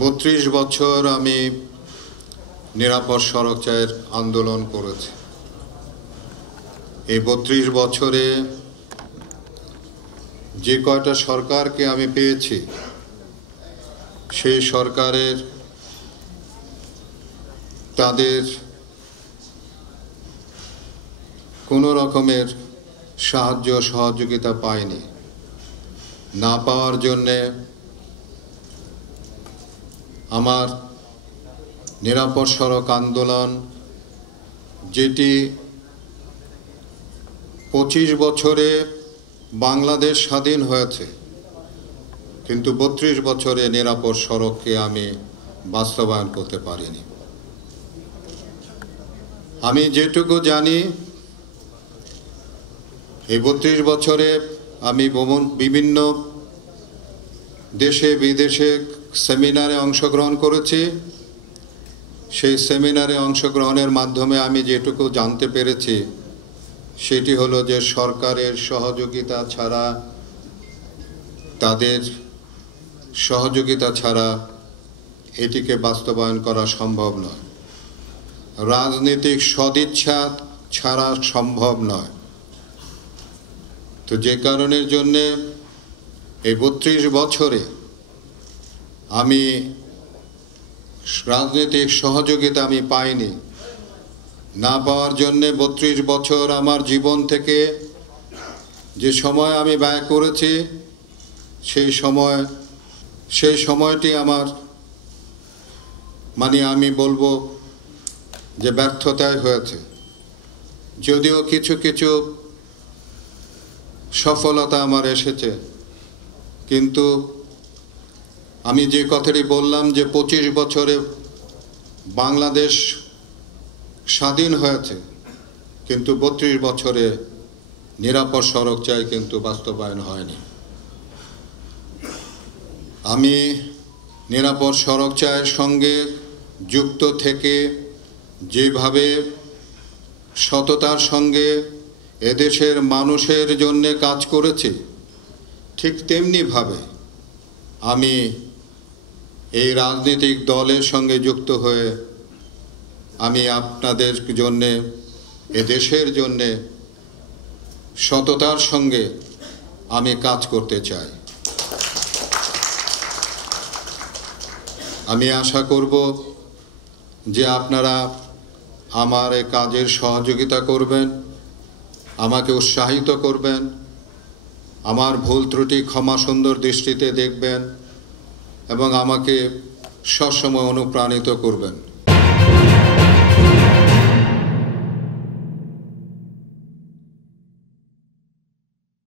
32 বছর আমি নিরাপদ সড়ক চাইয়ের আন্দোলন করেছি। এই 32 বছরে যে কয়টা সরকারকে আমি পেয়েছি, সেই সরকারের তাদের কোনো রকমের সাহায্য সহযোগিতা পাইনি। না পাওয়ার জন্যে আমার নিরাপদ সড়ক আন্দোলন, যেটি 25 বছরে বাংলাদেশ স্বাধীন হয়েছে, কিন্তু 32 বছরে নিরাপদ সড়ককে আমি বাস্তবায়ন করতে পারিনি। আমি যেটুকু জানি, এই 32 বছরে আমি বিভিন্ন দেশে বিদেশে সেমিনারে অংশগ্রহণ করেছি। সেই সেমিনারে অংশগ্রহণের মাধ্যমে আমি যেটুকু জানতে পেরেছি, সেটি হলো যে সরকারের সহযোগিতা ছাড়া, তাদের সহযোগিতা ছাড়া এটিকে বাস্তবায়ন করা সম্ভব নয়। রাজনৈতিক সদিচ্ছা ছাড়া সম্ভব নয়। তো যে কারণের জন্যে এই 32 বছরে আমি রাজনৈতিক সহযোগিতা আমি পাইনি। না পাওয়ার জন্যে 32 বছর আমার জীবন থেকে যে সময় আমি ব্যয় করেছি, সেই সময়টি আমার আমি বলবো যে ব্যর্থতায় হয়েছে। যদিও কিছু কিছু সফলতা আমার এসেছে, কিন্তু আমি যে কথাটি বললাম যে 25 বছরে বাংলাদেশ স্বাধীন হয়েছে, কিন্তু 32 বছরে নিরাপদ সড়ক চাই কিন্তু বাস্তবায়ন হয়নি। আমি নিরাপদ সড়ক চাইয়ের সঙ্গে যুক্ত থেকে যেভাবে সততার সঙ্গে এদেশের মানুষের জন্য কাজ করেছি, ঠিক তেমনিভাবে আমি এই রাজনৈতিক দলের সঙ্গে যুক্ত হয়ে আমি আপনাদের জন্যে, এদেশের জন্যে সততার সঙ্গে আমি কাজ করতে চাই। আমি আশা করব যে আপনারা আমার এই কাজের সহযোগিতা করবেন, আমাকে উৎসাহিত করবেন, আমার ভুল ত্রুটি ক্ষমা সুন্দর দৃষ্টিতে দেখবেন এবং আমাকে সবসময় অনুপ্রাণিত করবেন।